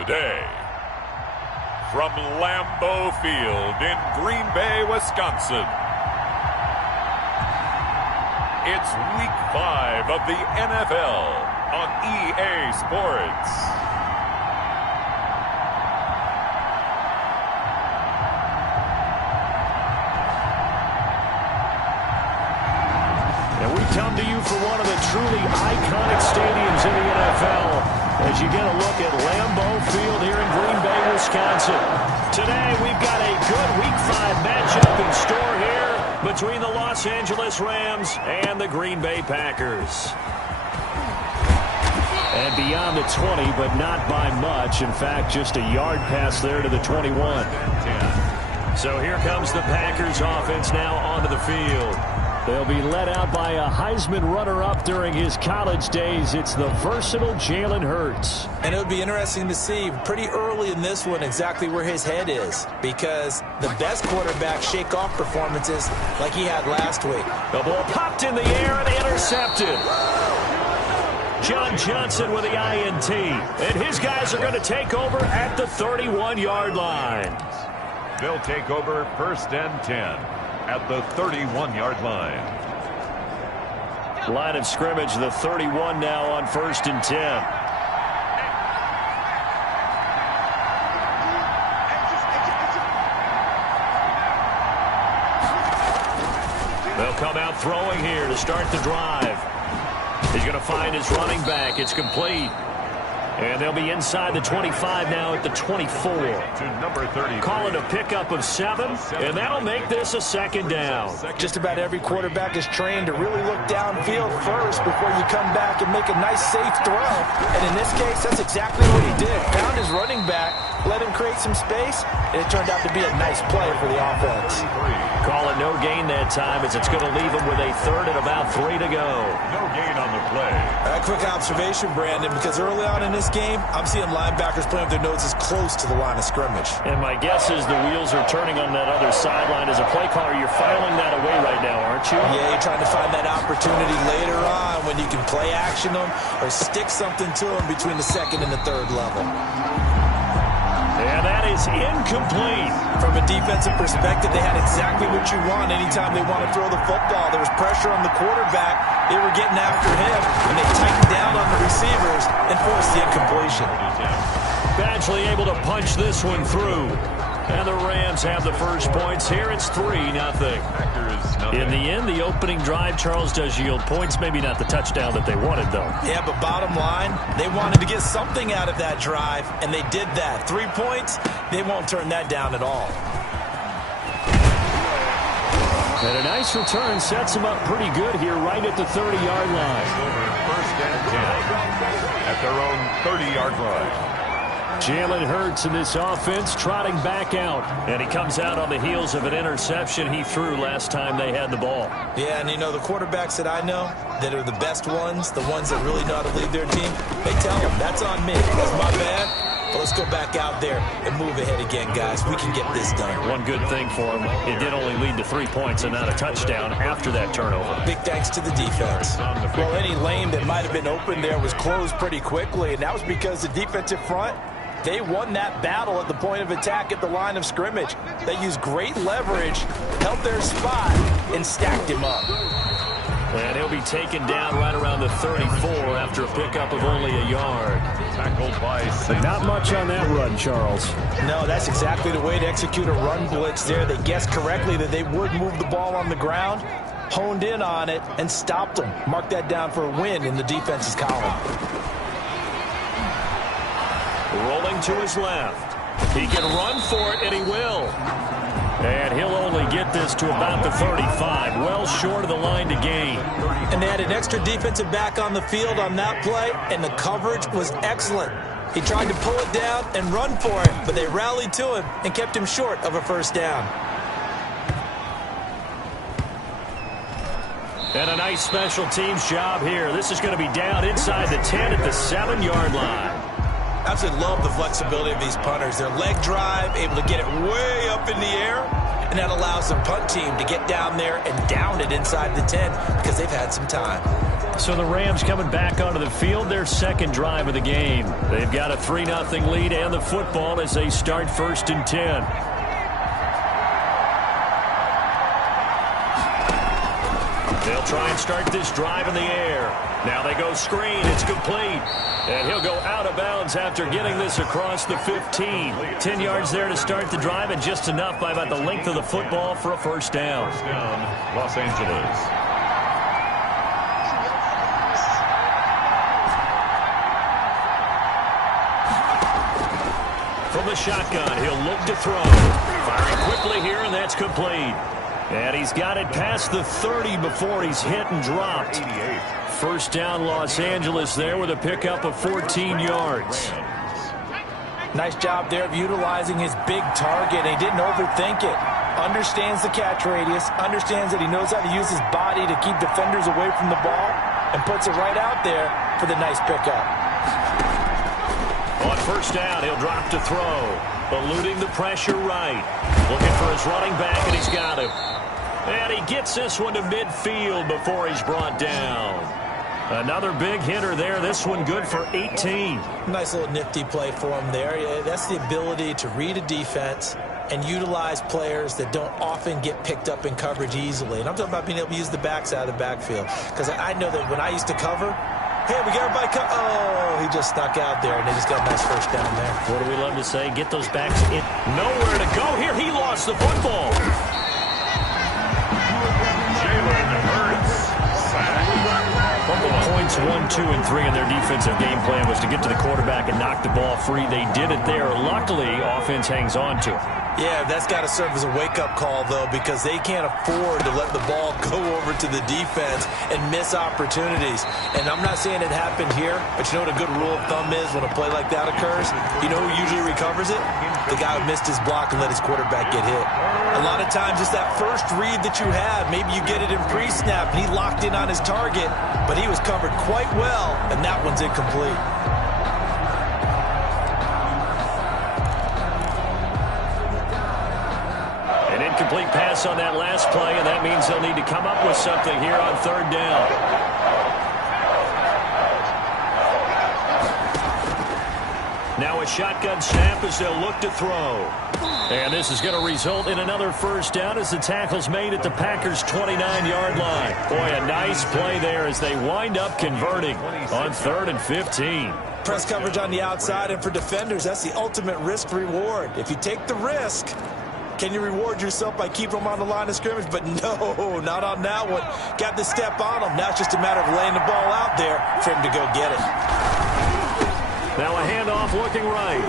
Today, from Lambeau Field in Green Bay, Wisconsin, it's Week 5 of the NFL on EA Sports. And we come to you from one of the truly iconic stadiums in the NFL as you get a look at Lambeau Field here in Green Bay, Wisconsin. Today we've got a good Week 5 matchup in store here between the Los Angeles Rams and the Green Bay Packers. And beyond the 20, but not by much. In fact, just a yard pass there to the 21. So here comes the Packers offense now onto the field. They'll be led out by a Heisman runner-up during his college days. It's the versatile Jalen Hurts. And it would be interesting to see pretty early in this one exactly where his head is, because the best quarterbacks shake off performances like he had last week. The ball popped in the air and intercepted. John Johnson with the INT. And his guys are going to take over at the 31-yard line. They'll take over 1st and 10. At the 31-yard line. Line of scrimmage, the 31 now on 1st and 10. They'll come out throwing here to start the drive. He's going to find his running back. It's complete. And they'll be inside the 25 now at the 24. To number 30. Call it a pickup of 7, and that'll make this a 2nd down. Just about every quarterback is trained to really look downfield first before you come back and make a nice, safe throw. And in this case, that's exactly what he did. Found his running back, let him create some space, and it turned out to be a nice play for the offense. Call it no gain that time, as it's going to leave him with a 3rd and about 3 to go. No gain on the play. A quick observation, Brandon, because early on in this game, I'm seeing linebackers playing with their noses close to the line of scrimmage. And my guess is the wheels are turning on that other sideline. As a play caller, you're filing that away right now, aren't you? Yeah, you're trying to find that opportunity later on when you can play action them or stick something to them between the 2nd and the 3rd level. And that is incomplete. From a defensive perspective, they had exactly what you want anytime they want to throw the football. There was pressure on the quarterback. They were getting after him, and they tightened down on the receivers and forced the incompletion. Badgley able to punch this one through. And the Rams have the first points here. It's 3-0. In the end, the opening drive, Charles, does yield points. Maybe not the touchdown that they wanted, though. Yeah, but bottom line, they wanted to get something out of that drive, and they did that. 3 points, they won't turn that down at all. And a nice return sets them up pretty good here right at the 30-yard line. Over 1st and 10 at their own 30-yard line. Jalen Hurts in this offense trotting back out. And he comes out on the heels of an interception he threw last time they had the ball. Yeah, and you know, the quarterbacks that I know that are the best ones, the ones that really know how to lead their team, they tell them, that's on me. That's my bad. But let's go back out there and move ahead again, guys. We can get this done. One good thing for him, it did only lead to 3 points and not a touchdown after that turnover. Big thanks to the defense. Well, any lane that might have been open there was closed pretty quickly, and that was because the defensive front, they won that battle at the point of attack at the line of scrimmage. They used great leverage, held their spot, and stacked him up. And he'll be taken down right around the 34 after a pickup of only a yard. Tackled by but not much on that run, Charles. No, that's exactly the way to execute a run blitz there. They guessed correctly that they would move the ball on the ground, honed in on it, and stopped them. Mark that down for a win in the defense's column. Rolling to his left. He can run for it, and he will. And he'll only get this to about the 35, well short of the line to gain. And they had an extra defensive back on the field on that play, and the coverage was excellent. He tried to pull it down and run for it, but they rallied to him and kept him short of a 1st down. And a nice special teams job here. This is going to be down inside the 10 at the 7-yard line. Absolutely love the flexibility of these punters. Their leg drive, able to get it way up in the air and that allows the punt team to get down there and down it inside the 10 because they've had some time. So the Rams coming back onto the field, their second drive of the game. They've got a 3-0 lead and the football as they start 1st and 10. They'll try and start this drive in the air. Now they go screen. It's complete. And he'll go out of bounds after getting this across the 15. 10 yards there to start the drive, and just enough by about the length of the football for a first down. First down, Los Angeles. From the shotgun, he'll look to throw. Firing quickly here, and that's complete. And he's got it past the 30 before he's hit and dropped. First down, Los Angeles there with a pickup of 14 yards. Nice job there of utilizing his big target. He didn't overthink it. Understands the catch radius. Understands that he knows how to use his body to keep defenders away from the ball. And puts it right out there for the nice pickup. On first down, he'll drop to throw. Eluding the pressure right. Looking for his running back, and he's got him. And he gets this one to midfield before he's brought down. Another big hitter there. This one good for 18. Nice little nifty play for him there. Yeah, that's the ability to read a defense and utilize players that don't often get picked up in coverage easily. And I'm talking about being able to use the backs out of the backfield. Because I know that when I used to cover, hey, we got everybody oh, he just snuck out there, and they just got a nice first down there. What do we love to say? Get those backs in. Nowhere to go here. He lost the football. Points 1, 2, and 3 in their defensive game plan was to get to the quarterback and knock the ball free. They did it there. Luckily, offense hangs on to it. Yeah, that's got to serve as a wake-up call, though, because they can't afford to let the ball go over to the defense and miss opportunities. And I'm not saying it happened here, but you know what a good rule of thumb is when a play like that occurs? You know who usually recovers it? The guy who missed his block and let his quarterback get hit. A lot of times it's that first read that you have. Maybe you get it in pre-snap, and he locked in on his target, but he was covered quite well, and that one's incomplete. Incomplete pass on that last play, and that means they'll need to come up with something here on third down. Now a shotgun snap as they'll look to throw. And this is going to result in another first down as the tackle's made at the Packers' 29-yard line. Boy, a nice play there as they wind up converting on 3rd and 15. Press coverage on the outside, and for defenders, that's the ultimate risk-reward. If you take the risk, can you reward yourself by keeping them on the line of scrimmage? But no, not on that one. Got to step on them. Now it's just a matter of laying the ball out there for him to go get it. Now a handoff looking right.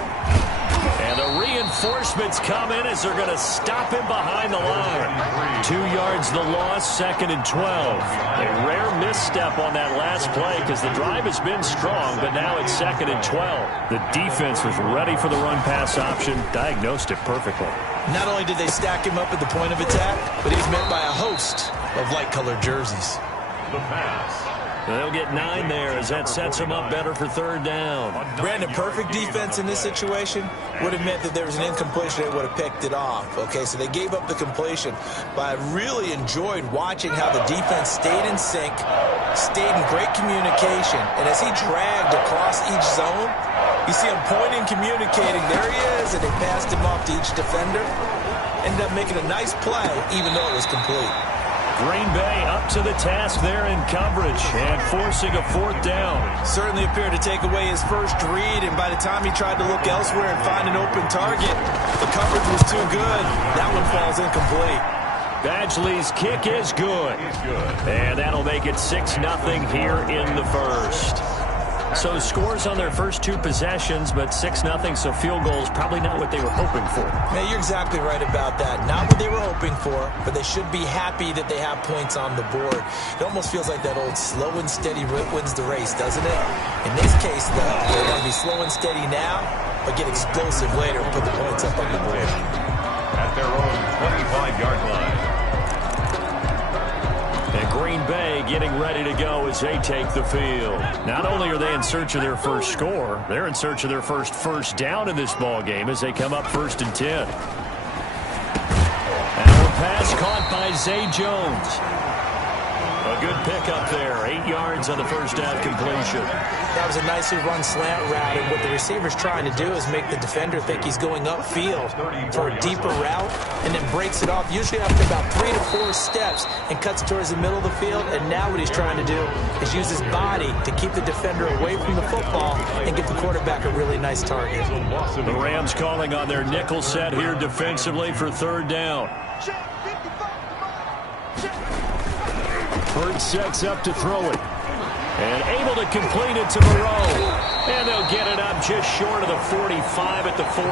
And the reinforcements come in as they're going to stop him behind the line. 2 yards the loss, 2nd and 12. A rare misstep on that last play because the drive has been strong, but now it's 2nd and 12. The defense was ready for the run-pass option, diagnosed it perfectly. Not only did they stack him up at the point of attack, but he was met by a host of light-colored jerseys. The pass. They'll get 9 there as that sets them up better for third down. Brandon, perfect defense in this situation would have meant that there was an incompletion. They would have picked it off. Okay, so they gave up the completion. But I really enjoyed watching how the defense stayed in sync, stayed in great communication. And as he dragged across each zone, you see him pointing, communicating. There he is, and they passed him off to each defender. Ended up making a nice play, even though it was complete. Green Bay up to the task there in coverage and forcing a 4th down. Certainly appeared to take away his first read, and by the time he tried to look elsewhere and find an open target, the coverage was too good. That one falls incomplete. Badgley's kick is good. And that'll make it 6-0 here in the first. So scores on their first 2 possessions, but 6-0, so field goals probably not what they were hoping for. Yeah, you're exactly right about that. Not what they were hoping for, but they should be happy that they have points on the board. It almost feels like that old slow and steady wins the race, doesn't it? In this case, though, they want to be slow and steady now, but get explosive later and put the points up on the board. At their own 25-yard line. And Green Bay getting ready to go as they take the field. Not only are they in search of their first score, they're in search of their first down in this ball game as they come up 1st and 10. And by Zay Jones. A good pickup there. 8 yards on the first down completion. That was a nicely run slant route, and what the receiver's trying to do is make the defender think he's going upfield for a deeper route, and then breaks it off, usually after about 3 to 4 steps, and cuts towards the middle of the field. And now what he's trying to do is use his body to keep the defender away from the football and give the quarterback a really nice target. The Rams calling on their nickel set here defensively for third down. Hurts sets up to throw it. And able to complete it to Moreau. And they'll get it up just short of the 45 at the 44.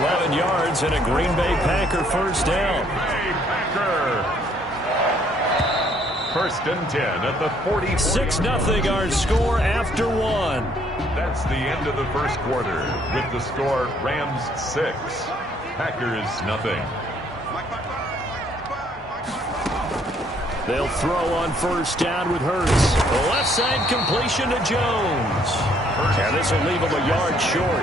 11 yards and a Green Bay Packer first down. First and 10 at the 44. 6-0 our score after one. That's the end of the first quarter with the score Rams 6, Packers nothing. They'll throw on first down with Hurts. The left side completion to Jones. And this will leave him a yard short.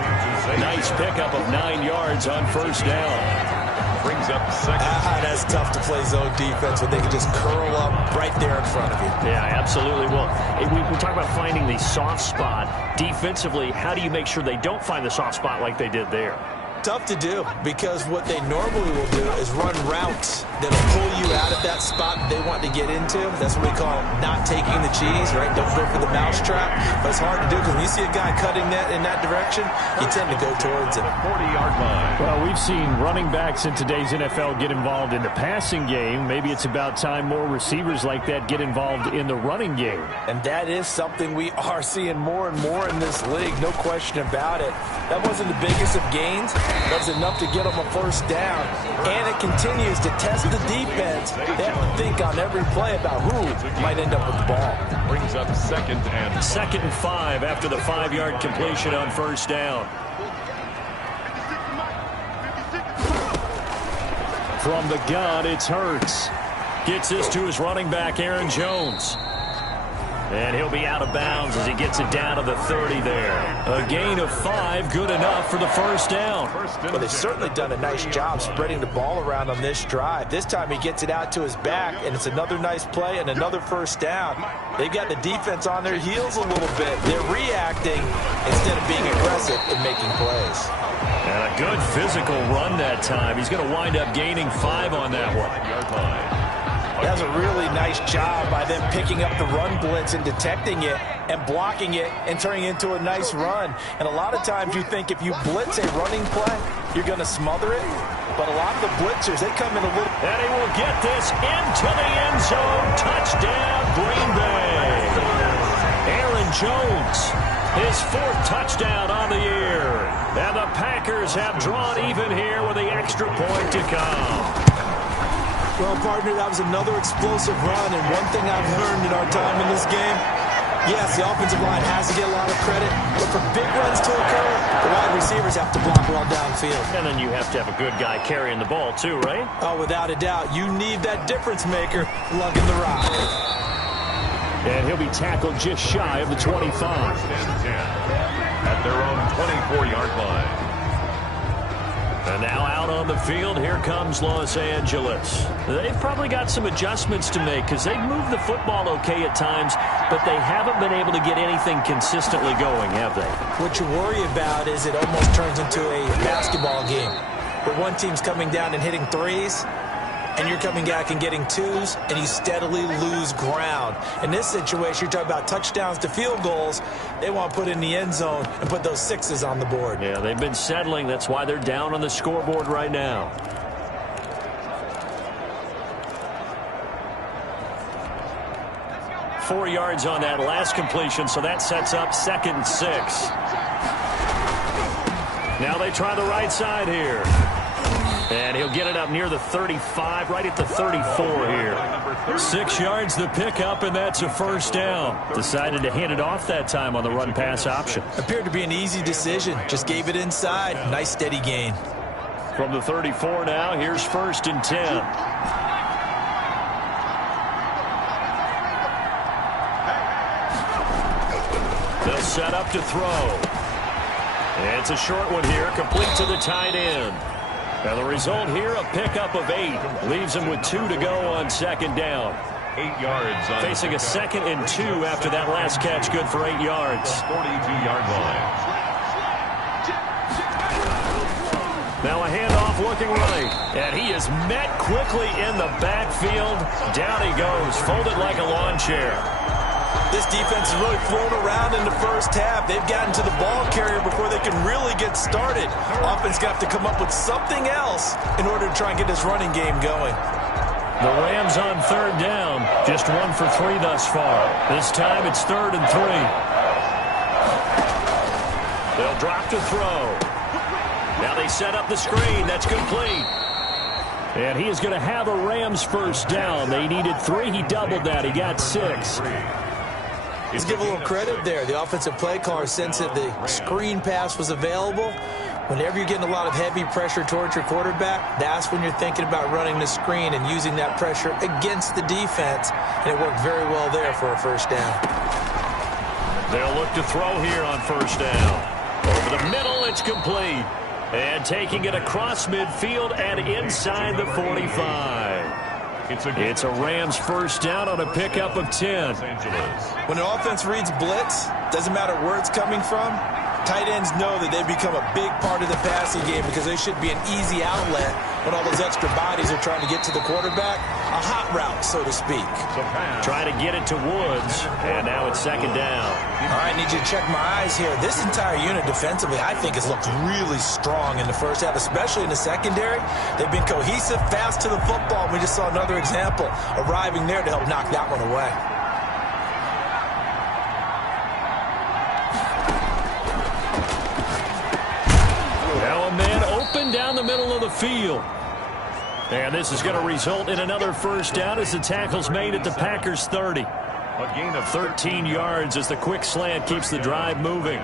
Nice pickup of 9 yards on first down. Brings up second. That's tough to play zone defense when they can just curl up right there in front of you. Yeah, absolutely. Well, we talk about finding the soft spot. Defensively, how do you make sure they don't find the soft spot like they did there? Tough to do, because what they normally will do is run routes that'll pull you out of that spot that they want to get into. That's what we call not taking the cheese, right? Don't go for the mousetrap. But it's hard to do because when you see a guy cutting that in that direction, you tend to go towards him. 40-yard line. Well, we've seen running backs in today's NFL get involved in the passing game. Maybe it's about time more receivers like that get involved in the running game. And that is something we are seeing more and more in this league, no question about it. That wasn't the biggest of gains. That was enough to get them a first down. And it continues to test the defense. They have to think on every play about who might end up with the ball. Brings up second and 5 after the 5-yard completion on first down. From the gun, it's Hurts. Gets this to his running back, Aaron Jones. And he'll be out of bounds as he gets it down to the 30 there. A gain of 5, good enough for the first down. Well, they've certainly done a nice job spreading the ball around on this drive. This time he gets it out to his back, and it's another nice play and another first down. They've got the defense on their heels a little bit. They're reacting instead of being aggressive in making plays. And a good physical run that time. He's going to wind up gaining 5 on that one. That's a really nice job by them picking up the run blitz and detecting it and blocking it and turning it into a nice run. And a lot of times you think if you blitz a running play, you're going to smother it. But a lot of the blitzers, they come in a little... And he will get this into the end zone. Touchdown, Green Bay. Aaron Jones, his 4th touchdown on the year. And the Packers have drawn even here with the extra point to come. Well, partner, that was another explosive run, and one thing I've learned in our time in this game, yes, the offensive line has to get a lot of credit, but for big runs to occur, the wide receivers have to block well downfield. And then you have to have a good guy carrying the ball too, right? Oh, without a doubt. You need that difference maker lugging the rock. And he'll be tackled just shy of the 25. At their own 24-yard line. And now out on the field, here comes Los Angeles. They've probably got some adjustments to make because they've moved the football okay at times, but they haven't been able to get anything consistently going, have they? What you worry about is it almost turns into a basketball game where one team's coming down and hitting threes, and you're coming back and getting twos, and you steadily lose ground. In this situation, you're talking about touchdowns to field goals. They want to put in the end zone and put those 6s on the board. Yeah, they've been settling. That's why they're down on the scoreboard right now. Four yards on that last completion, so that sets up 2nd and 6. Now they try the right side here. And he'll get it up near the 35, right at the 34 here. 6 yards the pickup, and that's a first down. Decided to hand it off that time on the run-pass option. Appeared to be an easy decision. Just gave it inside. Nice steady gain. From the 34 now, here's 1st and 10. They'll set up to throw. It's a short one here, complete to the tight end. And the result here, a pickup of 8. Leaves him with 2 to go on second down. 8 yards. Facing a 2nd and 2 after that last catch, good for 8 yards. 42-yard line. Now a handoff looking right. And he is met quickly in the backfield. Down he goes, folded like a lawn chair. This defense is really thrown around in the first half. They've gotten to the ball carrier before they can really get started. Offense got to come up with something else in order to try and get this running game going. The Rams on third down. Just 1 for 3 thus far. This time it's 3rd and 3. They'll drop to throw. Now they set up the screen. That's complete. And he is going to have a Rams first down. They needed 3. He doubled that. He got 6. Let's give a little credit there. The offensive play caller sensed that the screen pass was available. Whenever you're getting a lot of heavy pressure towards your quarterback, that's when you're thinking about running the screen and using that pressure against the defense. And it worked very well there for a first down. They'll look to throw here on first down. Over the middle, it's complete. And taking it across midfield and inside the 45. It's a Rams first down on a pickup of 10. When an offense reads blitz, doesn't matter where it's coming from, tight ends know that they become a big part of the passing game because they should be an easy outlet when all those extra bodies are trying to get to the quarterback. A hot route, so to speak. Trying to get it to Woods, and now it's second down. All right, need you to check my eyes here. This entire unit defensively, I think, has looked really strong in the first half, especially in the secondary. They've been cohesive, fast to the football. We just saw another example arriving there to help knock that one away. Now a man open down the middle of the field. And this is going to result in another first down as the tackle's made at the Packers' 30. A gain of 13 yards as the quick slant keeps the drive moving.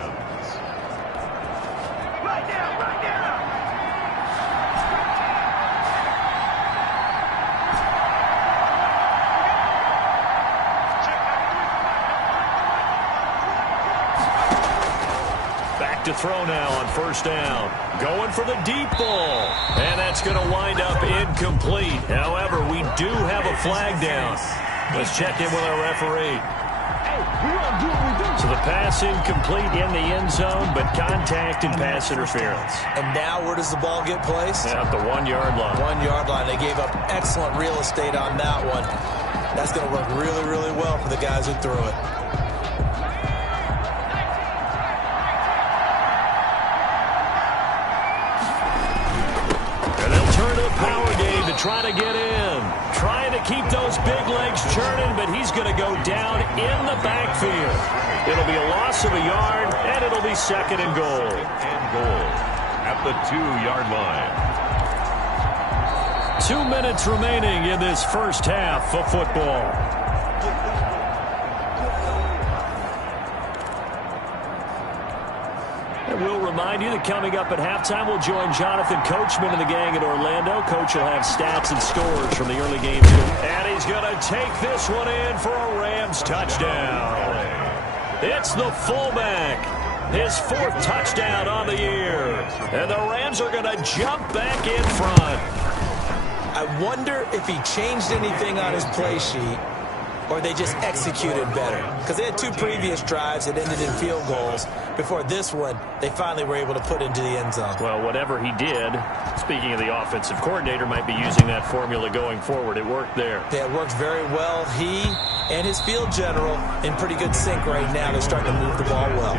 To throw now on first down. Going for the deep ball. And that's going to wind up incomplete. However, we do have a flag down. Let's check in with our referee. So the pass incomplete in the end zone, but contact and pass interference. And now where does the ball get placed? At the 1 yard line. 1 yard line. They gave up excellent real estate on that one. That's going to work really, really well for the guys who threw it. Try to get in. Trying to keep those big legs churning, but he's going to go down in the backfield. It'll be a loss of a yard, and it'll be second and goal. And goal at the 2-yard line. 2 minutes remaining in this first half of football. And we'll remind you that coming up at halftime, we'll join Jonathan Coachman and the gang in Orlando. Coach will have stats and scores from the early games. And he's going to take this one in for a Rams touchdown. It's the fullback. His 4th touchdown on the year. And the Rams are going to jump back in front. I wonder if he changed anything on his play sheet or they just executed better. Because they had 2 previous drives that ended in field goals. Before this one, they finally were able to put into the end zone. Well, whatever he did, speaking of the offensive coordinator, might be using that formula going forward. It worked there. Yeah, it worked very well. He and his field general in pretty good sync right now. They're starting to move the ball well.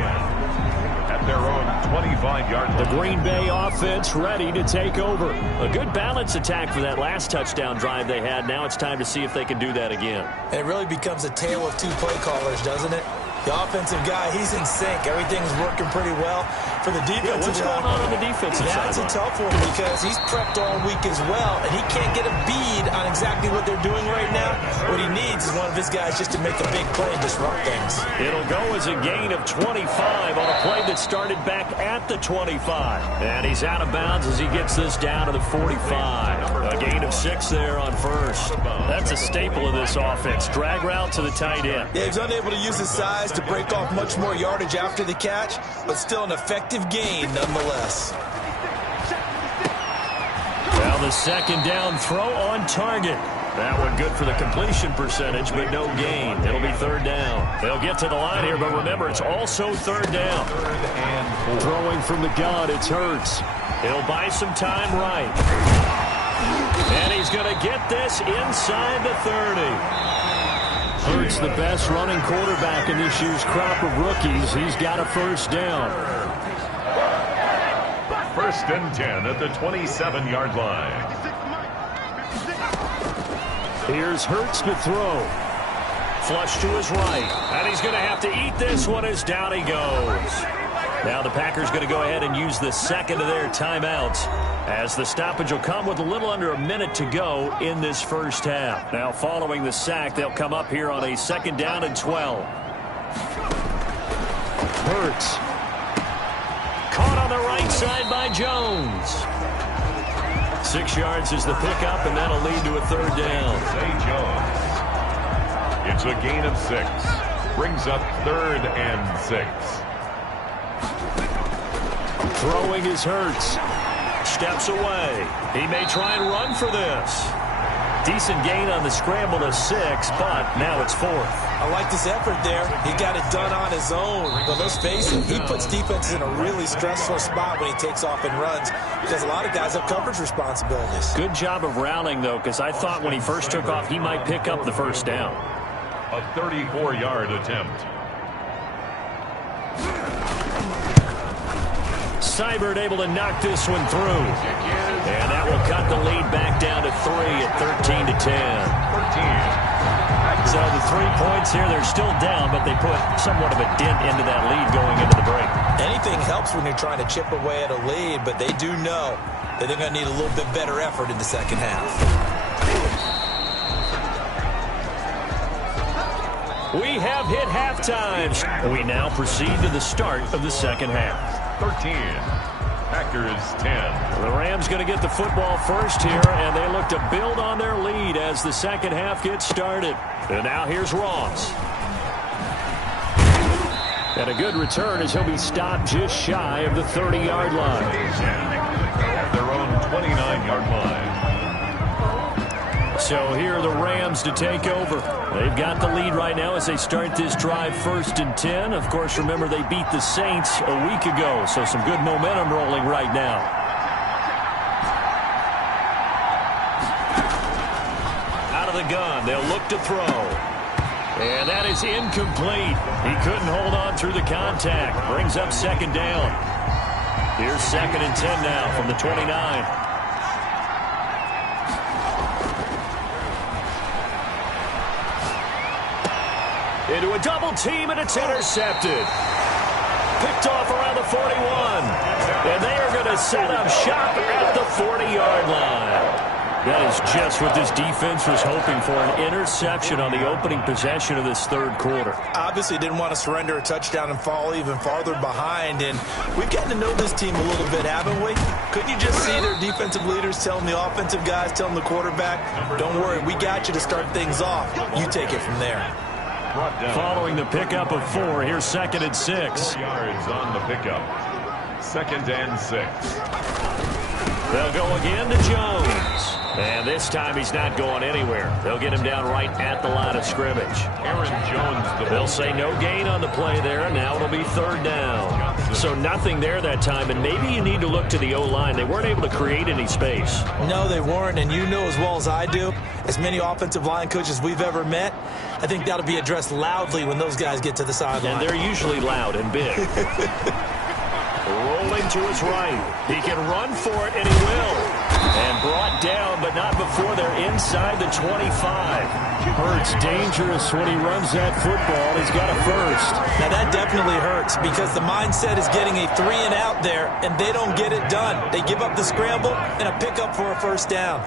At their own 25-yard line. The Green Bay offense ready to take over. A good balance attack for that last touchdown drive they had. Now it's time to see if they can do that again. And it really becomes a tale of 2 play callers, doesn't it? The offensive guy, he's in sync. Everything's working pretty well. For the defensive what's going on the defensive side? That's a tough one because he's prepped all week as well, and he can't get a bead on exactly what they're doing right now. What he needs is one of his guys just to make a big play and disrupt things. It'll go as a gain of 25 on a play that started back at the 25. And he's out of bounds as he gets this down to the 45. A gain of 6 there on first. That's a staple of this offense. Drag route to the tight end. Yeah, he's unable to use his size to break off much more yardage after the catch, but still an effective gain nonetheless. the second down throw on target. That one good for the completion percentage, but no gain. It'll be third down. They'll get to the line here, but remember, it's also third down. Third and 4. Throwing from the gun, it's Hurts. He'll buy some time right. And he's going to get this inside the 30. Hurts, the best running quarterback in this year's crop of rookies. He's got a first down. First and 10 at the 27-yard line. Here's Hurts to throw. Flush to his right. And he's going to have to eat this one as down he goes. Now the Packers going to go ahead and use the second of their timeouts, as the stoppage will come with a little under a minute to go in this first half. Now following the sack, they'll come up here on a second down and 12. Hurts. Caught on the right side by Jones. 6 yards is the pickup, and that'll lead to a third down. Zay Jones. It's a gain of 6. Brings up third and 6. Throwing is Hurts. Steps away. He may try and run for this. Decent gain on the scramble to 6, but now it's 4th. I like this effort there. He got it done on his own. But let's face it, he puts defenses in a really stressful spot when he takes off and runs, because a lot of guys have coverage responsibilities. Good job of rallying, though, because I thought when he first took off, he might pick up the first down. A 34-yard attempt. Seibert able to knock this one through. And that will cut the lead back down to 3 at 13-10. 13. So the 3 points here, they're still down, but they put somewhat of a dent into that lead going into the break. Anything helps when you're trying to chip away at a lead, but they do know that they're going to need a little bit better effort in the second half. We have hit halftime. We now proceed to the start of the second half. 13. Packers 10. The Rams going to get the football first here, and they look to build on their lead as the second half gets started. And now here's Ross. And a good return as he'll be stopped just shy of the 30-yard line. At their own 29-yard line. So here are the Rams to take over. They've got the lead right now as they start this drive 1st and 10. Of course, remember they beat the Saints a week ago, so some good momentum rolling right now. Out of the gun, they'll look to throw. And that is incomplete. He couldn't hold on through the contact. Brings up second down. Here's 2nd and 10 now from the 29. Into a double team, and it's intercepted. Picked off around the 41. And they are going to set up shop at the 40-yard line. That is just what this defense was hoping for, an interception on the opening possession of this third quarter. Obviously didn't want to surrender a touchdown and fall even farther behind, and we've gotten to know this team a little bit, haven't we? Couldn't you just see their defensive leaders telling the offensive guys, telling the quarterback, don't worry, we got you to start things off. You take it from there. Following the pickup of 4, here's 2nd and 6. 4 yards on the pickup. 2nd and 6. They'll go again to Jones. And this time he's not going anywhere. They'll get him down right at the line of scrimmage. Aaron Jones. They'll say no gain on the play there. Now it'll be third down. So nothing there that time, and maybe you need to look to the O-line. They weren't able to create any space. No, they weren't, and you know as well as I do, as many offensive line coaches we've ever met, I think that'll be addressed loudly when those guys get to the sideline. And they're usually loud and big. Rolling to his right. He can run for it, and he will. And brought down, but not before they're inside the 25. Hurts dangerous when he runs that football. He's got a first. Now that definitely hurts because the mindset is getting a 3 and out there, and they don't get it done. They give up the scramble and a pickup for a first down.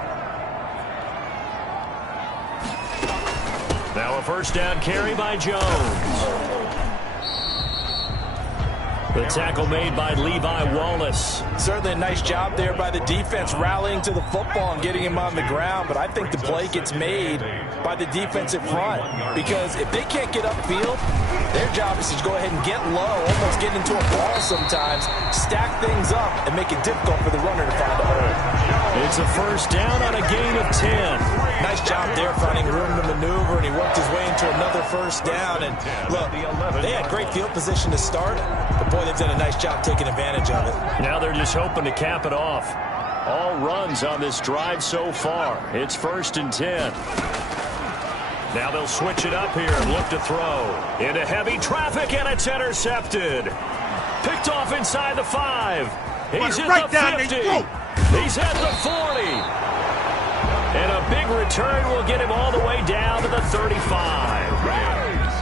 Now a first down carry by Jones. The tackle made by Levi Wallace. Certainly a nice job there by the defense rallying to the football and getting him on the ground, but I think the play gets made by the defensive front because if they can't get upfield, their job is to go ahead and get low, almost get into a ball sometimes, stack things up, and make it difficult for the runner to find a hole. It's a first down on a gain of 10. Nice job there finding room to maneuver, and he worked his way into another first down. And look, they had great field position to start, but boy, they've done a nice job taking advantage of it. Now they're just hoping to cap it off. All runs on this drive so far. It's first and 10. Now they'll switch it up here and look to throw. Into heavy traffic, and it's intercepted. Picked off inside the 5. He's in the 50. He's at the 40. And a big return will get him all the way down to the 35.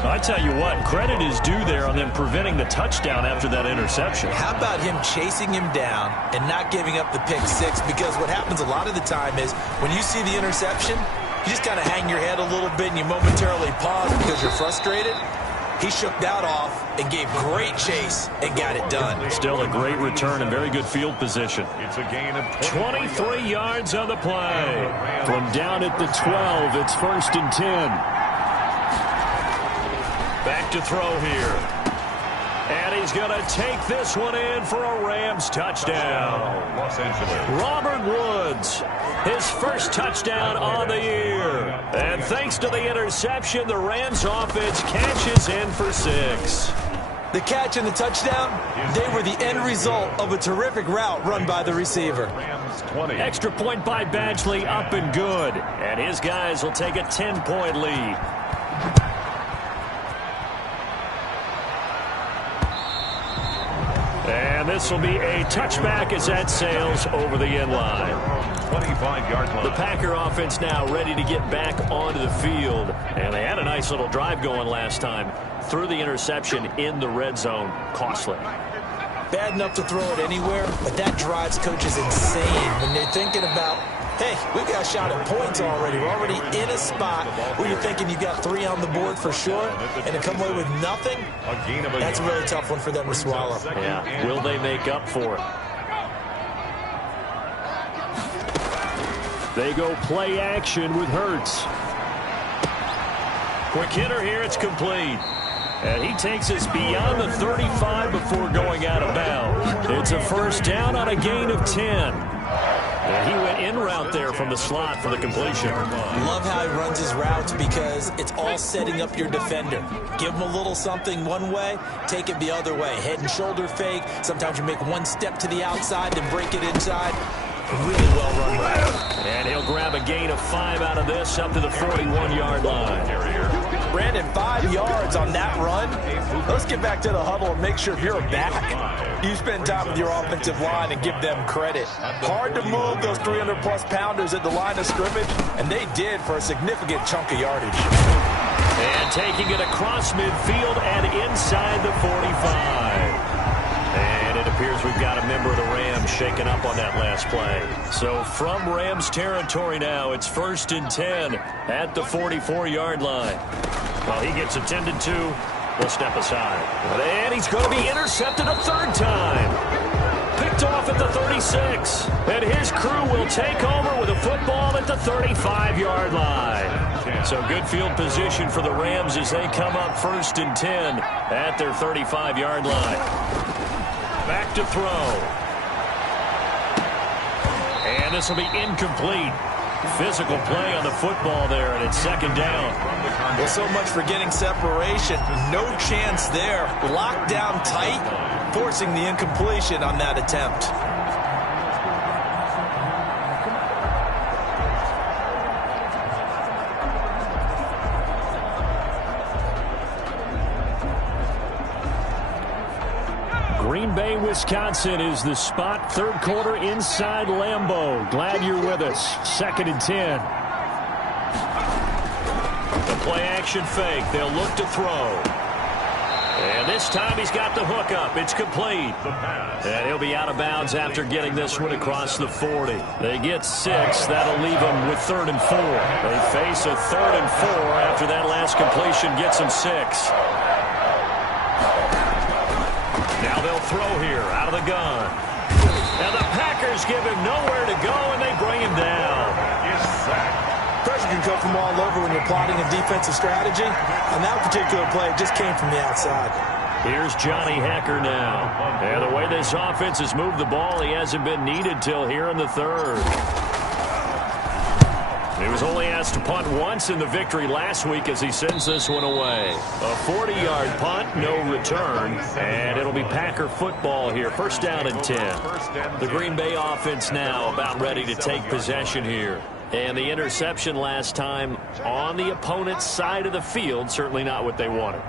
I tell you what, credit is due there on them preventing the touchdown after that interception. How about him chasing him down and not giving up the pick 6? Because what happens a lot of the time is when you see the interception, you just kind of hang your head a little bit and you momentarily pause because you're frustrated. He shook that off and gave great chase and got it done. Still a great return and very good field position. It's a gain of 23 yards on the play. From down at the 12, it's first and 10. Back to throw here. And he's going to take this one in for a Rams touchdown. Los Angeles. Robert Woods, his first touchdown on the year. And thanks to the interception, the Rams offense catches in for 6. The catch and the touchdown, they were the end result of a terrific route run by the receiver. Rams 20. Extra point by Badgley, up and good. And his guys will take a 10-point lead. And this will be a touchback as that sails over the end line. 25-yard line. The Packer offense now ready to get back onto the field. And they had a nice little drive going last time. Threw the interception in the red zone. Costly. Bad enough to throw it anywhere, but that drives coaches insane when they're thinking about, hey, we've got a shot at points already. We're already in a spot where you're thinking you got 3 on the board for sure, and to come away with nothing, that's a really tough one for them to swallow. Yeah, will they make up for it? They go play action with Hurts. Quick hitter here, it's complete. And he takes us beyond the 35 before going out of bounds. It's a first down on a gain of 10. And he went in route there from the slot for the completion. Love how he runs his routes because it's all setting up your defender. Give him a little something one way, take it the other way. Head and shoulder fake. Sometimes you make one step to the outside, then break it inside. Really well run route. And he'll grab a gain of 5 out of this up to the 41-yard line. Brandon, 5 yards on that run. Let's get back to the huddle and make sure if you're back, you spend time with your offensive line and give them credit. Hard to move those 300-plus pounders at the line of scrimmage, and they did for a significant chunk of yardage. And taking it across midfield and inside the 45. And it appears we've got a member of the Rams shaken up on that last play. So from Rams territory now, it's first and 10 at the 44-yard line. Well, he gets attended to. We'll step aside. And he's going to be intercepted a 3rd time. Picked off at the 36. And his crew will take over with a football at the 35-yard line. So good field position for the Rams as they come up first and 10 at their 35-yard line. Back to throw. And this will be incomplete. Physical play on the football there, and it's 2nd down. Well, so much for getting separation. No chance there. Locked down tight, forcing the incompletion on that attempt. Green Bay, Wisconsin is the spot. 3rd quarter inside Lambeau. Glad you're with us. 2nd and 10. The play action fake. They'll look to throw. And this time he's got the hook up. It's complete. And he'll be out of bounds after getting this one across the 40. They get 6. That'll leave them with 3rd and 4. They face a 3rd and 4 after that last completion gets them 6. Now they'll throw here out of the gun. And the Packers give him nowhere to go, and they bring him down. Pressure can come from all over when you're plotting a defensive strategy. On that particular play, it just came from the outside. Here's Johnny Hacker now. And the way this offense has moved the ball, he hasn't been needed till here in the 3rd. was only asked to punt once in the victory last week as he sends this one away. A 40-yard punt, no return, and it'll be Packer football here. First down and 10. The Green Bay offense now about ready to take possession here. And the interception last time on the opponent's side of the field, certainly not what they wanted.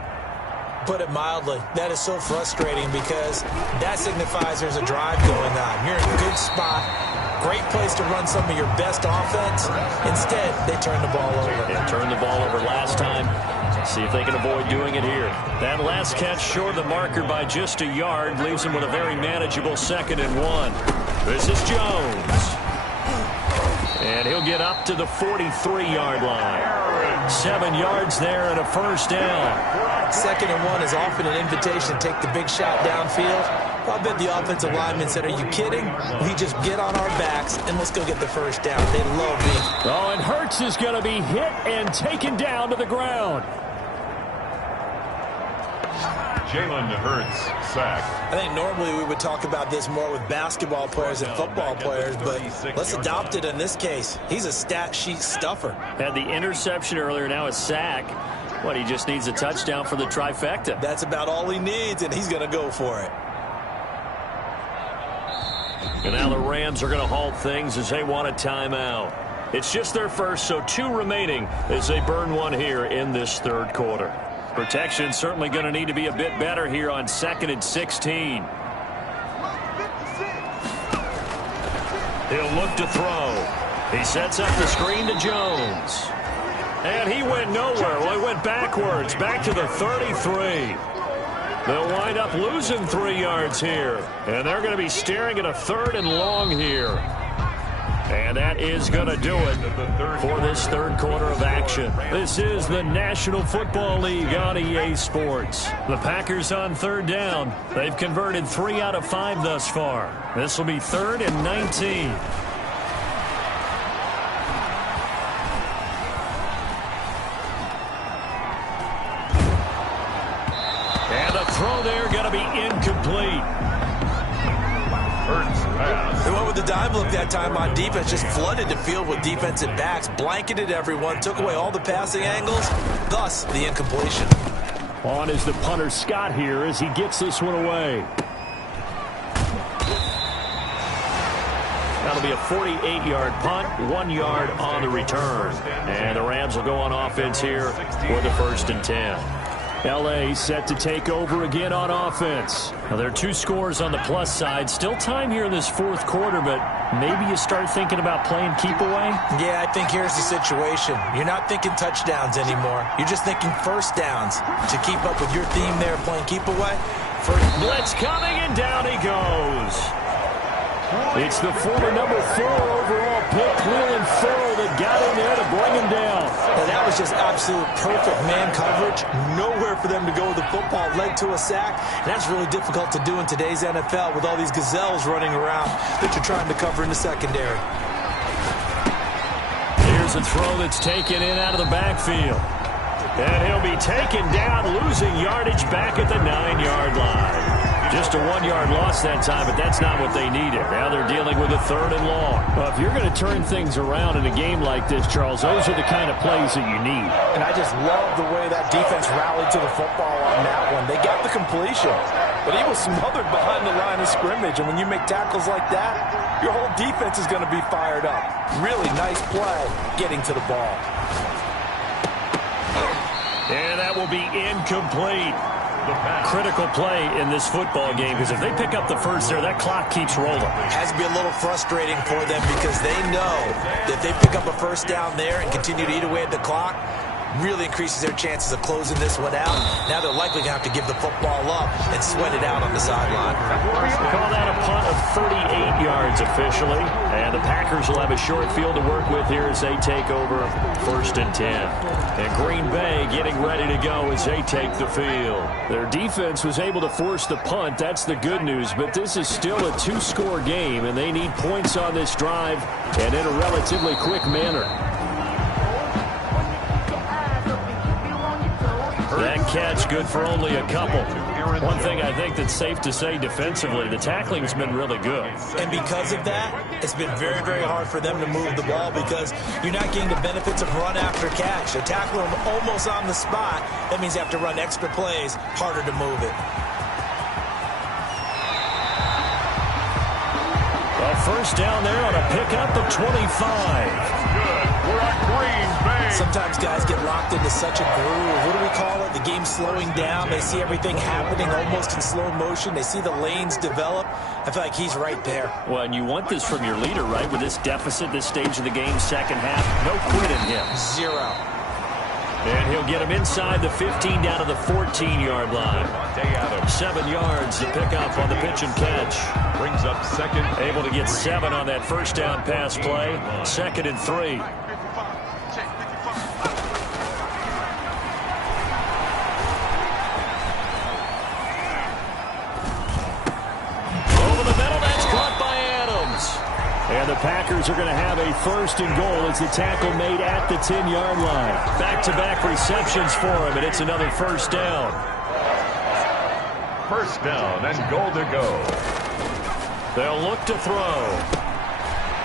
Put it mildly, that is so frustrating because that signifies there's a drive going on. You're in a good spot. Great place to run some of your best offense. Instead, they turn the ball over. They turned the ball over last time. See if they can avoid doing it here. That last catch short of the marker by just a yard leaves them with a very manageable 2nd and 1. This is Jones. And he'll get up to the 43-yard line. 7 yards there and a first down. 2nd and 1 is often an invitation to take the big shot downfield. I bet the offensive lineman said, are you kidding? We just get on our backs and let's go get the first down. They love me. Oh, and Hurts is going to be hit and taken down to the ground. Jalen Hurts sacked. I think normally we would talk about this more with basketball players and football players, but let's adopt it in this case. He's a stat sheet stuffer. Had the interception earlier, now a sack. What, he just needs a touchdown for the trifecta. That's about all he needs, and he's going to go for it. And now the Rams are going to halt things as they want a timeout. It's just their first, so 2 remaining as they burn one here in this 3rd quarter. Protection certainly going to need to be a bit better here on 2nd and 16. He'll look to throw. He sets up the screen to Jones. And he went nowhere. Well, he went backwards, back to the 33. They'll wind up losing 3 yards here. And they're going to be staring at a 3rd and long here. And that is going to do it for this 3rd quarter of action. This is the National Football League on EA Sports. The Packers on 3rd down. They've converted 3 out of 5 thus far. This will be 3rd and 19. Throw there going to be incomplete. Hurts pass. They went with the dive look that time on defense, just flooded the field with defensive backs, blanketed everyone, took away all the passing angles, thus the incompletion. On is the punter Scott here as he gets this one away. That'll be a 48-yard punt, 1 yard on the return. And the Rams will go on offense here for the 1st and 10. L.A. set to take over again on offense. Now, there are 2 scores on the plus side. Still time here in this 4th quarter, but maybe you start thinking about playing keep away? Yeah, I think here's the situation. You're not thinking touchdowns anymore. You're just thinking first downs. To keep up with your theme there, playing keep away. Blitz coming, and down he goes. It's the former number 4 overall pick, Cleveland Farrell, that got in there to bring him down. Now, that was just absolute perfect man coverage. Nowhere for them to go with the football. Led to a sack. And that's really difficult to do in today's NFL with all these gazelles running around that you're trying to cover in the secondary. Here's a throw that's taken in out of the backfield. And he'll be taken down, losing yardage back at the 9-yard line. Just a 1-yard loss that time, but that's not what they needed. Now they're dealing with a 3rd and long. Well, if you're going to turn things around in a game like this, Charles, those are the kind of plays that you need. And I just love the way that defense rallied to the football on that one. They got the completion, but he was smothered behind the line of scrimmage. And when you make tackles like that, your whole defense is going to be fired up. Really nice play getting to the ball. And that will be incomplete. Critical play in this football game, because if they pick up the first there, that clock keeps rolling. Has to be a little frustrating for them because they know that if they pick up a first down there and continue to eat away at the clock, really increases their chances of closing this one out. Now they're likely going to have to give the football up and sweat it out on the sideline. Call that a punt of 38 yards officially. And the Packers will have a short field to work with here as they take over 1st and 10. And Green Bay getting ready to go as they take the field. Their defense was able to force the punt. That's the good news. But this is still a 2-score game, and they need points on this drive and in a relatively quick manner. That catch good for only a couple. One thing I think that's safe to say defensively, the tackling's been really good. And because of that, it's been very, very hard for them to move the ball because you're not getting the benefits of run after catch. They tackle them almost on the spot. That means you have to run extra plays, harder to move it. Well, first down there on a pickup of 25. Good. We're on Green Bay. Sometimes guys get locked into such a groove. What do we call it? The game's slowing down. They see everything happening almost in slow motion. They see the lanes develop. I feel like he's right there. Well, and you want this from your leader, right? With this deficit, this stage of the game, second half, no quit in him. Zero. And he'll get him inside the 15 down to the 14-yard line. 7 yards to pick up on the pitch and catch. Brings up second. Able to get 7 on that first down pass play. 2nd and 3. Over the middle, that's caught by Adams. And the Packers are going to have a 1st and goal as the tackle made at the 10-yard line. Back-to-back receptions for him, and it's another first down. First down and goal to go. They'll look to throw.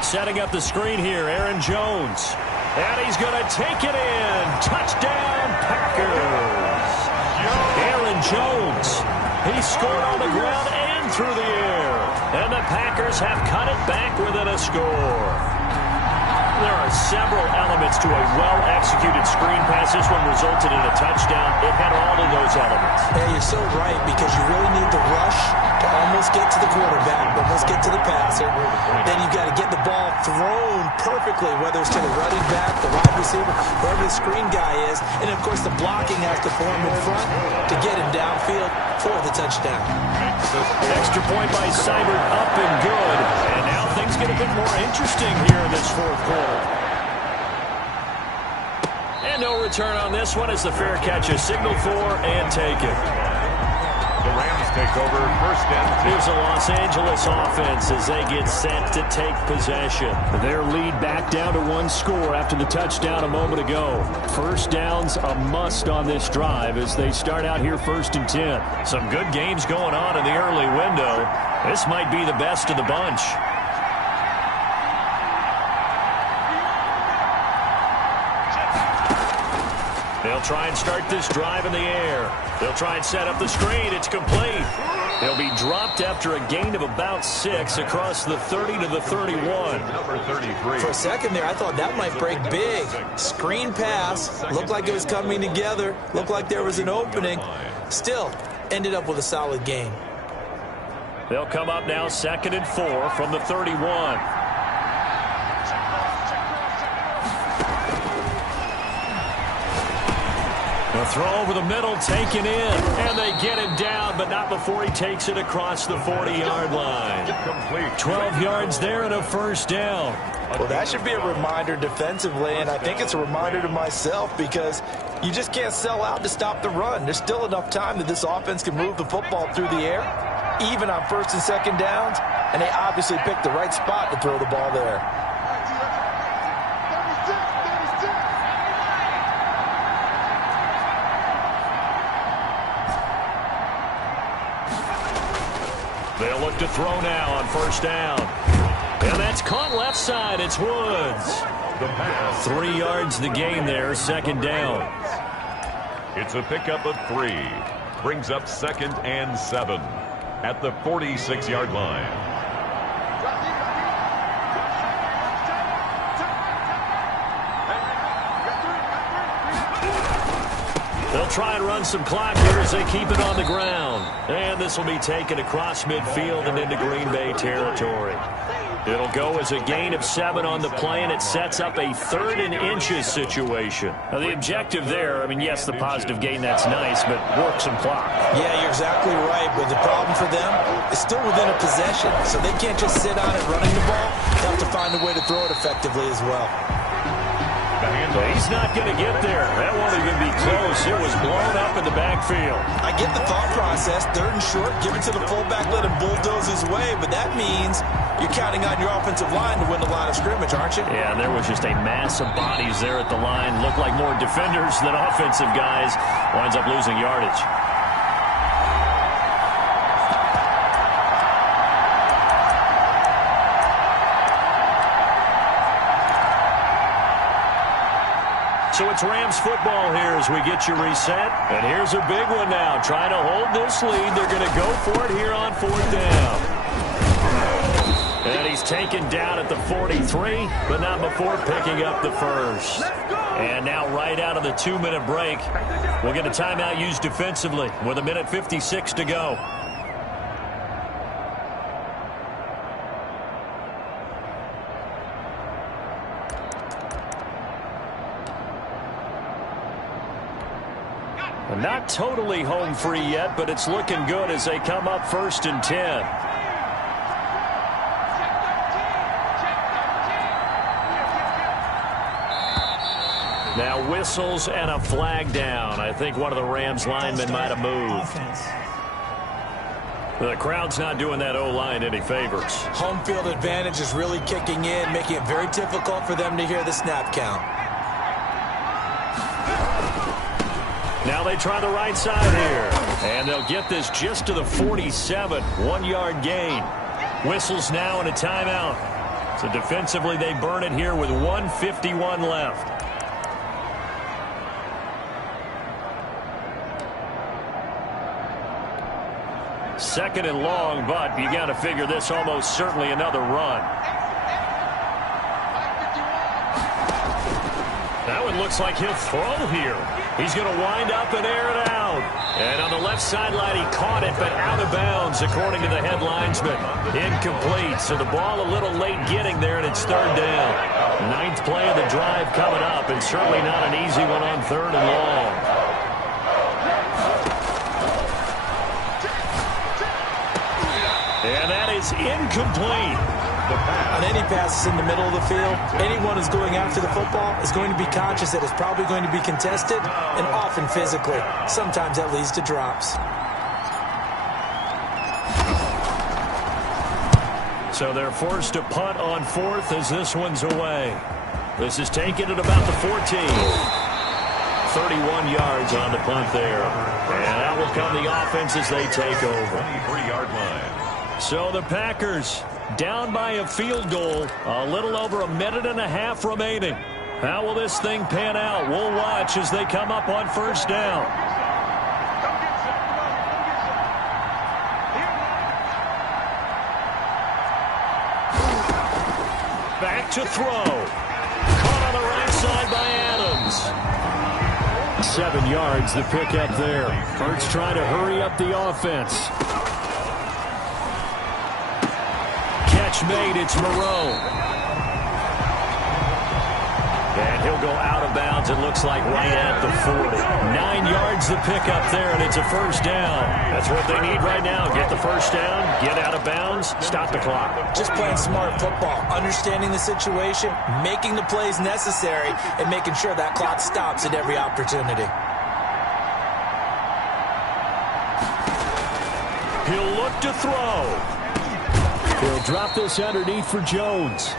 Setting up the screen here, Aaron Jones. And he's going to take it in. Touchdown, Packers. Aaron Jones. He scored on the ground and through the air. And the Packers have cut it back within a score. There are several elements to a well-executed screen pass. This one resulted in a touchdown. It had all of those elements. Yeah, you're so right because you really need the rush to almost get to the quarterback, almost get to the passer. Then you've got to get the ball thrown perfectly, whether it's to the running back, the wide receiver, wherever the screen guy is. And, of course, the blocking has to form in front to get him downfield for the touchdown. Extra point by Seibert, up and good. And now things get a bit more interesting here in this 4th quarter. And no return on this one as the fair catch is signaled for and taken. The Rams take over, 1st and 2. Here's a Los Angeles offense as they get set to take possession. Their lead back down to 1 score after the touchdown a moment ago. First down's a must on this drive as they start out here 1st and 10. Some good games going on in the early window. This might be the best of the bunch. They'll try and start this drive in the air. They'll try and set up the screen. It's complete. They'll be dropped after a gain of about 6 across the 30 to the 31. Number 33. For a second there, I thought that might break big. Screen pass. Looked like it was coming together. Looked like there was an opening. Still, ended up with a solid gain. They'll come up now 2nd and 4 from the 31. The throw over the middle, taken in, and they get him down, but not before he takes it across the 40-yard line. 12 yards there and a first down. Well, that should be a reminder defensively, and I think it's a reminder to myself because you just can't sell out to stop the run. There's still enough time that this offense can move the football through the air, even on 1st and 2nd downs, and they obviously picked the right spot to throw the ball there. They'll look to throw now on 1st down. And that's caught left side. It's Woods. 3 yards the gain there, 2nd down. It's a pickup of 3. Brings up 2nd and 7 at the 46-yard line. They'll try and run some clock here as they keep it on the ground. And this will be taken across midfield and into Green Bay territory. It'll go as a gain of 7 on the play, and it sets up a 3rd and inches situation. Now, the objective there, I mean, yes, the positive gain, that's nice, but work some clock. Yeah, you're exactly right, but the problem for them is still within a possession, so they can't just sit on it running the ball. They have to find a way to throw it effectively as well. The handoff. He's not going to get there. That won't even be close. It was blown up in the backfield. I get the thought process. 3rd and short, give it to the fullback, let him bulldoze his way. But that means you're counting on your offensive line to win the line of scrimmage, aren't you? Yeah, and there was just a mass of bodies there at the line. Looked like more defenders than offensive guys. Winds up losing yardage. So it's Rams football here as we get you reset. And here's a big one now. Trying to hold this lead. They're going to go for it here on 4th down. And he's taken down at the 43, but not before picking up the first. And now right out of the 2-minute break, we'll get a timeout used defensively with 1:56 to go. Not totally home free yet, but it's looking good as they come up 1st and 10. Now whistles and a flag down. I think one of the Rams linemen might have moved. The crowd's not doing that O-line any favors. Home field advantage is really kicking in, making it very difficult for them to hear the snap count. Now they try the right side here. And they'll get this just to the 47. 1-yard gain. Whistles now and a timeout. So defensively they burn it here with 1:51 left. Second and long, but you got to figure this almost certainly another run. That one looks like he'll throw here. He's going to wind up and air it out. And on the left sideline, he caught it, but out of bounds, according to the head linesman. Incomplete, so the ball a little late getting there, and it's 3rd down. 9th play of the drive coming up, and certainly not an easy one on 3rd and long. And that is incomplete. On any passes in the middle of the field, anyone who's going after the football is going to be conscious that it's probably going to be contested and often physically. Sometimes that leads to drops. So they're forced to punt on 4th as this one's away. This is taken at about the 14. 31 yards on the punt there. And that will come the offense as they take over. 23-yard line. So the Packers down by a field goal, a little over 1.5 minutes remaining. How will this thing pan out? We'll watch as they come up on 1st down. Back to throw. Caught on the right side by Adams. 7 yards the pickup there. Hurts trying to hurry up the offense. Made, it's Moreau. And he'll go out of bounds, it looks like right at the 40. 9 yards the pickup there, and it's a 1st down. That's what they need right now. Get the 1st down, get out of bounds, stop the clock. Just playing smart football, understanding the situation, making the plays necessary, and making sure that clock stops at every opportunity. He'll look to throw. He'll drop this underneath for Jones.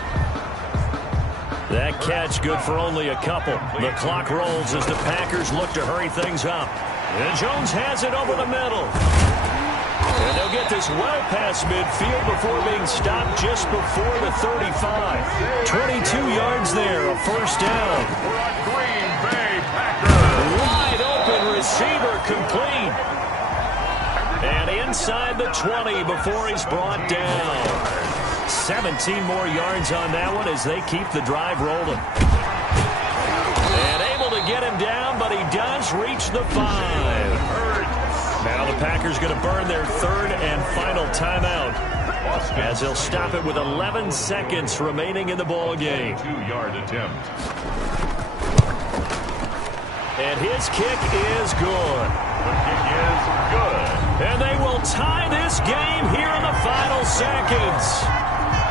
That catch good for only a couple. The clock rolls as the Packers look to hurry things up. And Jones has it over the middle. And they'll get this well past midfield before being stopped just before the 35. 22 yards there, a 1st down. Green Bay Packers. Wide open receiver complete. And inside the 20 before he's brought down. 17 more yards on that one as they keep the drive rolling. And able to get him down, but he does reach the 5. Now the Packers going to burn their 3rd and final timeout as they'll stop it with 11 seconds remaining in the ball game. 2-yard attempt. And his kick is good. The kick is good. And they will tie this game here in the final seconds.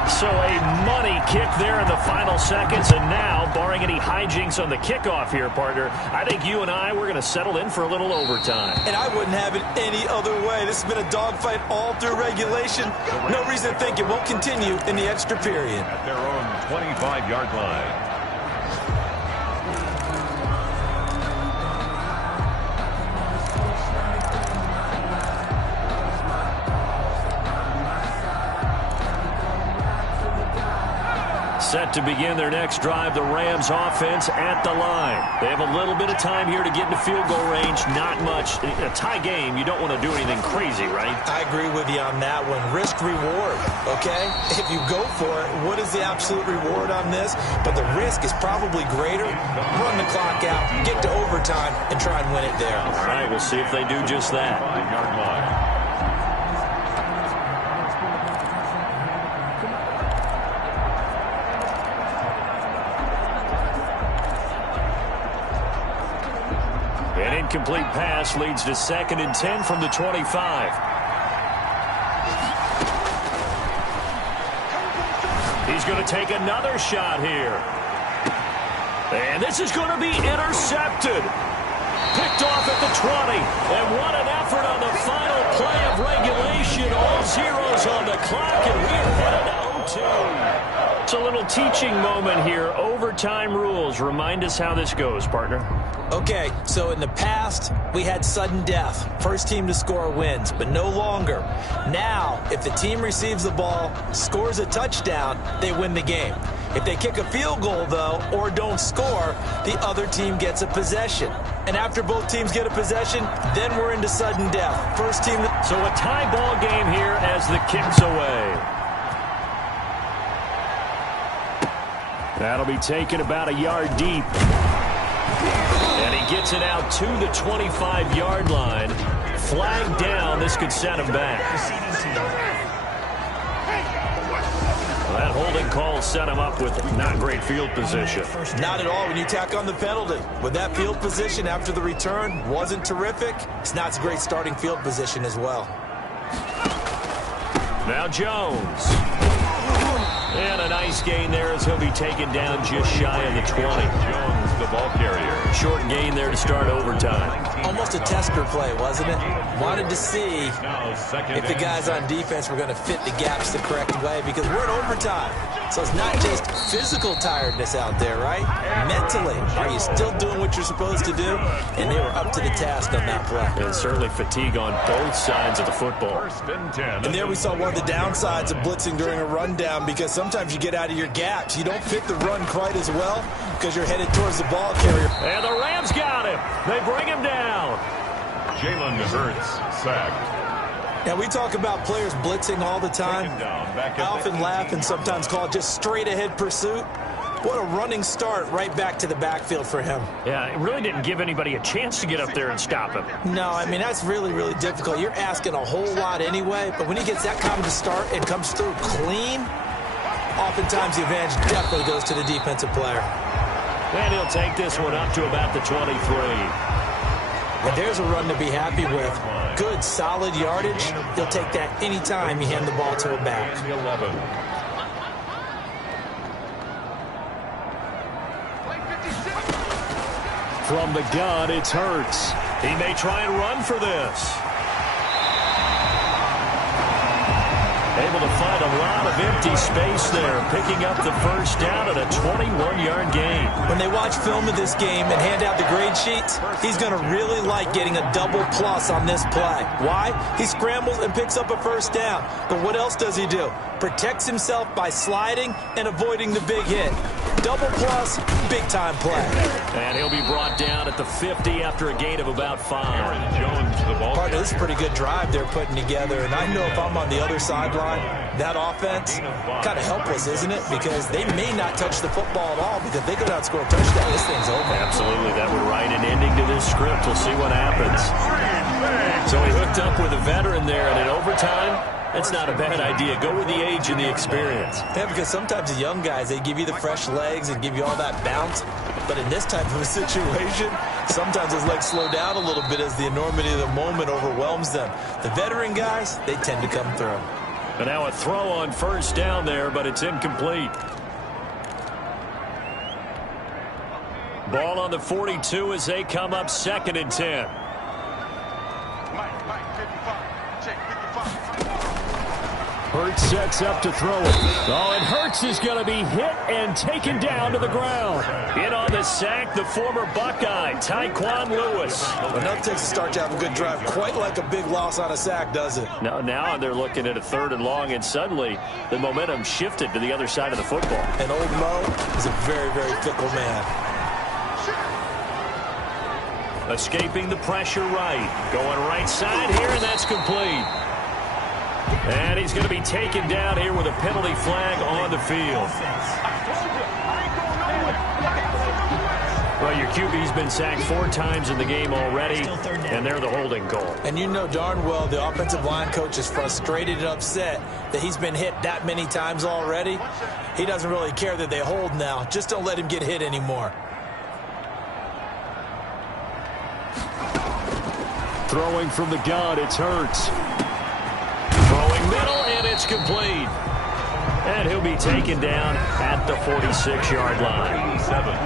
So a money kick there in the final seconds. And now, barring any high hijinks on the kickoff here, partner. I think you and I, we're going to settle in for a little overtime. And I wouldn't have it any other way. This has been a dogfight all through regulation. No reason to think it won't continue in the extra period. At their own 25-yard line. Set to begin their next drive, the Rams offense at the line. They have a little bit of time here to get into field goal range. Not much. In a tie game, you don't want to do anything crazy, right? I agree with you on that one. Risk reward, okay? If you go for it, what is the absolute reward on this? But the risk is probably greater. Run the clock out, get to overtime, and try and win it there. All right, we'll see if they do just that. 5-yard line. An incomplete pass leads to 2nd and 10 from the 25. He's going to take another shot here. And this is going to be intercepted. Picked off at the 20. And what an effort on the final play of regulation. All zeros on the clock, and we're headed to OT. It's a little teaching moment here. Overtime rules. Remind us how this goes, partner. Okay, so in the past, we had sudden death. First team to score wins, but no longer. Now, if the team receives the ball, scores a touchdown, they win the game. If they kick a field goal, though, or don't score, the other team gets a possession. And after both teams get a possession, then we're into sudden death. First team... So a tie ball game here as the kick's away. That'll be taken about a yard deep. And he gets it out to the 25-yard line. Flag down. This could set him back. Well, that holding call set him up with not great field position. Not at all when you tack on the penalty. With that field position after the return wasn't terrific. It's not a great starting field position as well. Now Jones. And a nice gain there as he'll be taken down just shy of the 20. Jones, the ball carrier. Short gain there to start overtime. Almost a tester play, wasn't it? Wanted to see if the guys on defense were going to fit the gaps the correct way, because we're in overtime. So it's not just physical tiredness out there, right? Mentally, are you still doing what you're supposed to do? And they were up to the task on that play. And certainly fatigue on both sides of the football. 1st and 10. And there we saw one of the downsides of blitzing during a rundown, because sometimes you get out of your gaps. You don't fit the run quite as well because you're headed towards the ball carrier. And the Rams got him. They bring him down. Jalen Hurts sacked. Now, we talk about players blitzing all the time. I often laugh and sometimes call it just straight-ahead pursuit. What a running start right back to the backfield for him. Yeah, it really didn't give anybody a chance to get up there and stop him. No, I mean, that's really, really difficult. You're asking a whole lot anyway, but when he gets that kind of a start and comes through clean, oftentimes the advantage definitely goes to the defensive player. And he'll take this one up to about the 23. And there's a run to be happy with. Good, solid yardage. He'll take that anytime you hand the ball to a back. 11. From the gun, it's Hurts. He may try and run for this. Able to find a lot of empty space there, picking up the first down at a 21-yard gain. When they watch film of this game and hand out the grade sheets, he's going to really like getting a double plus on this play. Why? He scrambles and picks up a first down. But what else does he do? Protects himself by sliding and avoiding the big hit. Double plus, big-time play. And he'll be brought down at the 50 after a gain of about 5. Jones, the ball Partner, this is a pretty good drive they're putting together. And I know if I'm on the other sideline, that offense, kind of helpless, isn't it? Because they may not touch the football at all, because they could outscore a touchdown. This thing's over. Absolutely. That would write an ending to this script. We'll see what happens. So he hooked up with a veteran there, and in overtime, that's not a bad idea. Go with the age and the experience. Yeah, because sometimes the young guys, they give you the fresh legs and give you all that bounce. But in this type of a situation, sometimes those legs slow down a little bit as the enormity of the moment overwhelms them. The veteran guys, they tend to come through. And now a throw on first down there, but it's incomplete. Ball on the 42 as they come up 2nd and 10. Hurts sets up to throw it. Oh, and Hurts is going to be hit and taken down to the ground. In on the sack, the former Buckeye, Tyquan Lewis. Well, nothing takes a start to have a good drive. Quite like a big loss on a sack, does it? Now they're looking at a 3rd and long, and suddenly the momentum shifted to the other side of the football. And old Mo is a very, very fickle man. Escaping the pressure right. Going right side here, and that's complete. And he's going to be taken down here with a penalty flag on the field. Well, your QB's been sacked 4 times in the game already, and they're the holding call. And you know darn well the offensive line coach is frustrated and upset that he's been hit that many times already. He doesn't really care that they hold now. Just don't let him get hit anymore. Throwing from the gun, it's Hurts. Throwing middle, and it's complete. And he'll be taken down at the 46-yard line.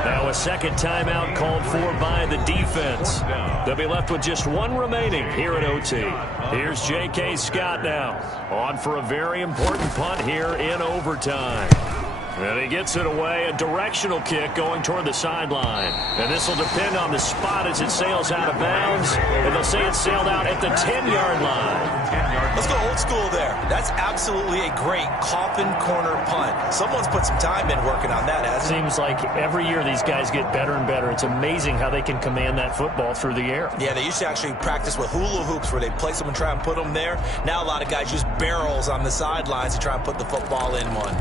Now a second timeout called for by the defense. They'll be left with just 1 remaining here at OT. Here's J.K. Scott now, on for a very important punt here in overtime. And he gets it away, a directional kick going toward the sideline. And this will depend on the spot as it sails out of bounds. And they'll say it sailed out at the 10-yard line. Let's go old school there. That's absolutely a great coffin corner punt. Someone's put some time in working on that, hasn't it? Seems like every year these guys get better and better. It's amazing how they can command that football through the air. Yeah, they used to actually practice with hula hoops where they place them and try and put them there. Now a lot of guys use barrels on the sidelines to try and put the football in one.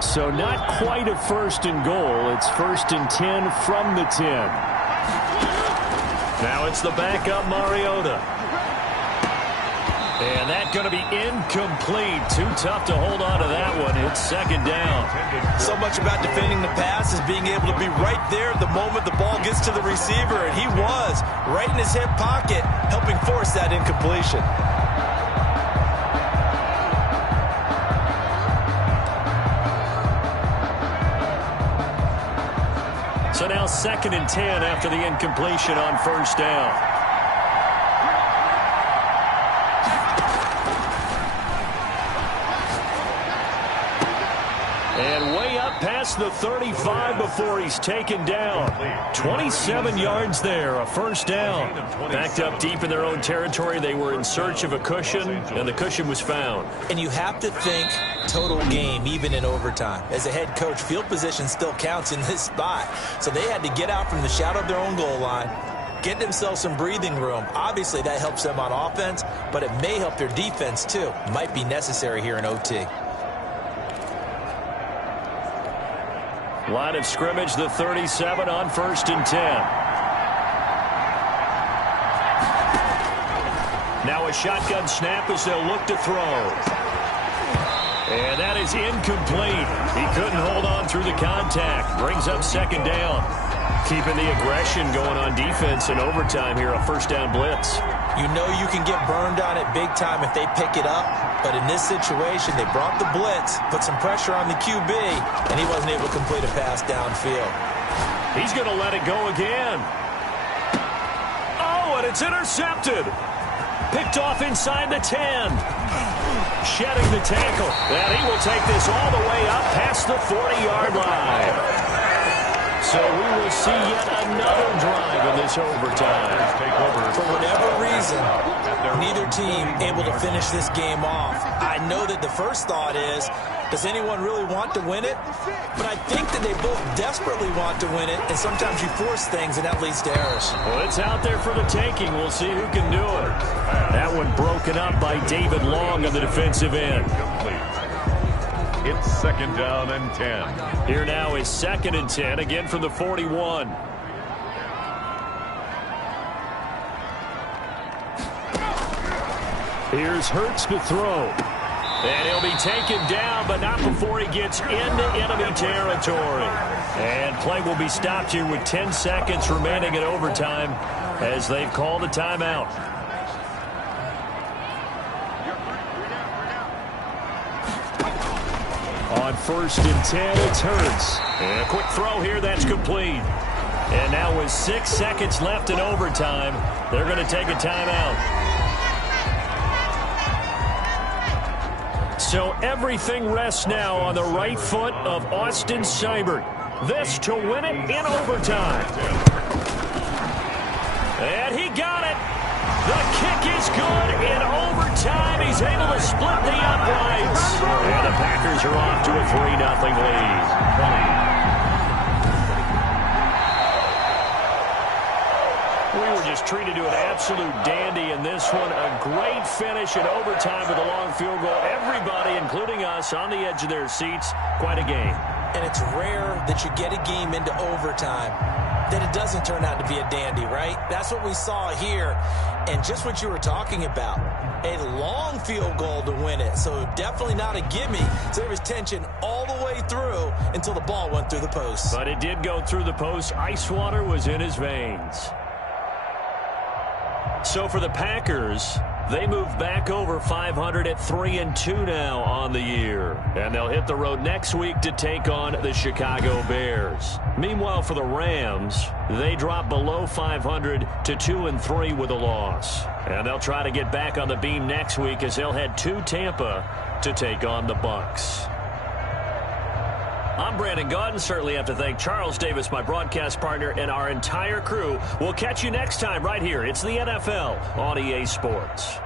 So not quite a 1st and goal. It's 1st and 10 from the 10. Now it's the backup Mariota. And that's going to be incomplete. Too tough to hold on to that one. It's 2nd down. So much about defending the pass is being able to be right there the moment the ball gets to the receiver. And he was right in his hip pocket, helping force that incompletion. So now 2nd and 10 after the incompletion on 1st down. And way up past the 35 before he's taken down. 27 yards there, a 1st down. Backed up deep in their own territory. They were in search of a cushion, and the cushion was found. And you have to think total game, even in overtime. As a head coach, field position still counts in this spot. So they had to get out from the shadow of their own goal line, get themselves some breathing room. Obviously, that helps them on offense, but it may help their defense, too. Might be necessary here in OT. Line of scrimmage, the 37 on 1st and 10. Now a shotgun snap as they'll look to throw. And that is incomplete. He couldn't hold on through the contact. Brings up 2nd down. Keeping the aggression going on defense in overtime here, a 1st down blitz. You know you can get burned on it big time if they pick it up. But in this situation, they brought the blitz, put some pressure on the QB, and he wasn't able to complete a pass downfield. He's going to let it go again. Oh, and it's intercepted. Picked off inside the 10. Shedding the tackle. And he will take this all the way up past the 40-yard line. So we will see yet another drive in this overtime. For whatever reason, neither team able to finish this game off. I know that the first thought is, does anyone really want to win it? But I think that they both desperately want to win it, and sometimes you force things, and that leads to errors. Well, it's out there for the taking. We'll see who can do it. That one broken up by David Long on the defensive end. It's 2nd down and 10. Here now is 2nd and 10, again from the 41. Here's Hurts to throw. And he'll be taken down, but not before he gets into enemy territory. And play will be stopped here with 10 seconds remaining in overtime as they've called a timeout. On 1st and 10, it's Hurts. And a quick throw here, that's complete. And now with 6 seconds left in overtime, they're going to take a timeout. So everything rests now on the right foot of Austin Seibert. This to win it in overtime. And he got it. The kick is good in overtime. He's able to split the uprights. And the Packers are off to a 3-0 lead. We were just treated to an absolute dandy in this one. A great finish in overtime with a long field goal. Everybody, including us, on the edge of their seats. Quite a game. And it's rare that you get a game into overtime that it doesn't turn out to be a dandy, right? That's what we saw here. And just what you were talking about, a long field goal to win it. So definitely not a gimme. So there was tension all the way through until the ball went through the post. But it did go through the post. Ice water was in his veins. So for the Packers, they move back over 500 at 3-2 now on the year. And they'll hit the road next week to take on the Chicago Bears. Meanwhile, for the Rams, they drop below 500 to 2-3 with a loss. And they'll try to get back on the beam next week as they'll head to Tampa to take on the Bucs. I'm Brandon Gaudin. Certainly have to thank Charles Davis, my broadcast partner, and our entire crew. We'll catch you next time right here. It's the NFL on EA Sports.